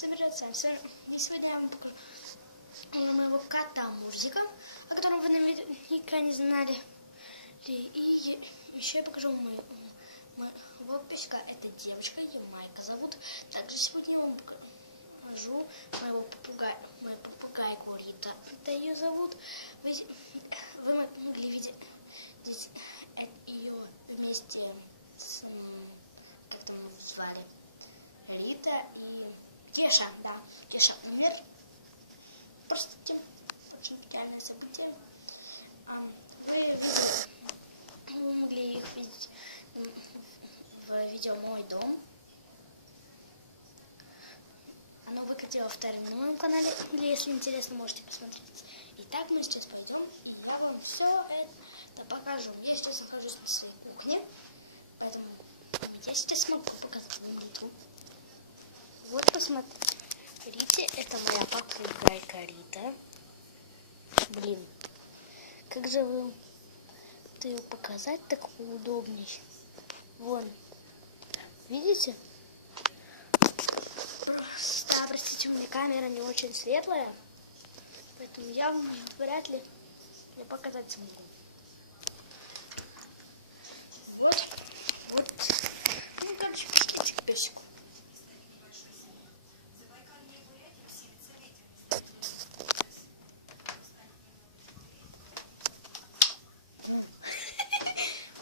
Всем привет, и сегодня я вам покажу моего кота Мурзика, о котором вы наверняка не знали. И еще я покажу моего песика. Это девочка, ее Майка зовут. Также сегодня я вам покажу моего попугая Горита. Это ее зовут. Вы могли видеть здесь ее вместе с, как там звали, Рита и Кеша, да, Кеша, например. Просто очень печальное событие. Вы могли их видеть в видео «Мой дом». Оно выкатило вторым на моем канале, или если интересно, можете посмотреть. Итак, мы сейчас пойдем, и я вам все это покажу. Я сейчас нахожусь на своей кухне, поэтому я сейчас могу показать вам интру. Вот, посмотрите, это моя попугайка Рита. Блин, как же вы ее показать так удобней? Вон, видите? Просто, простите, у меня камера не очень светлая, поэтому я вам вряд ли ее показать смогу. Вот. Ну, короче, пишите к песику.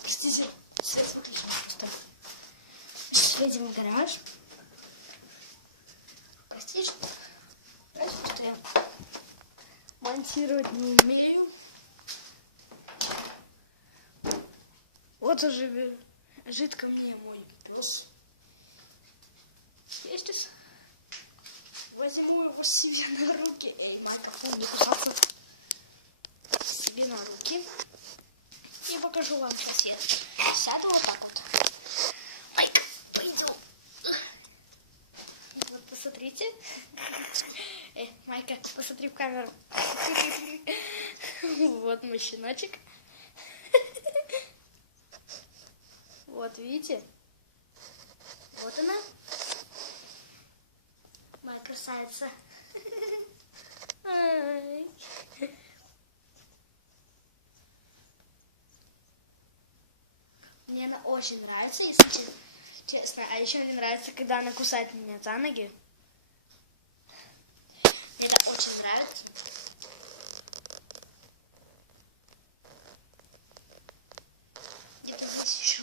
Простите, свет выключен просто. Сейчас едем в гараж. Простите, что я монтировать не умею. Вот уже бежит ко мне мой пес. Я сейчас возьму его себе на руки. Эй, Майка, не кусаться. Себе на руки. И покажу вам сейчас. Я сяду вот так вот. Майка, пойду. Вот, посмотрите. Майка, посмотри в камеру. Вот мой щеночек. Вот, видите? Вот она. Моя красавица. Мне она очень нравится, если честно. А еще мне нравится, когда она кусает меня за ноги. Мне это очень нравится. Где-то здесь еще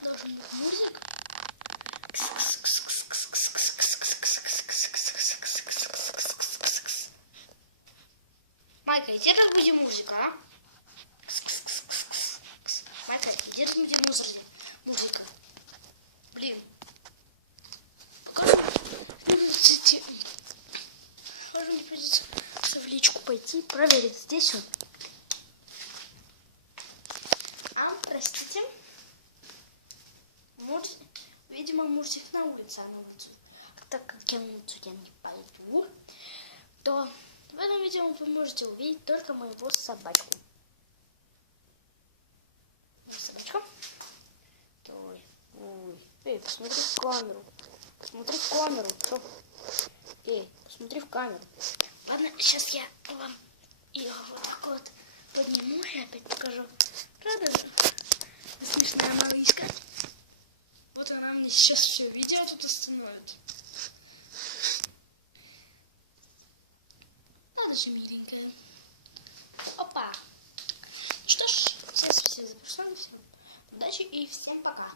должен быть музык. Майка, иди разбуди музыка, а? Майка, иди разбуди музыка. Блин. Можно придется в личку пойти проверить здесь он. Простите. Видимо, Мурзик на улице, а на улицу. Так как я на улицу я не пойду, то в этом видео вы можете увидеть только моего собачку. Собачка. Эй, посмотри в камеру. Посмотри в камеру. Что? Эй, посмотри в камеру. Ладно, сейчас я вам ее вот так вот подниму и опять покажу. Правда же? Смешная малышка. Вот она мне сейчас все видео тут остановит. Надо же, миленькая. Опа. Что ж, сейчас все записали. Всем удачи и всем пока.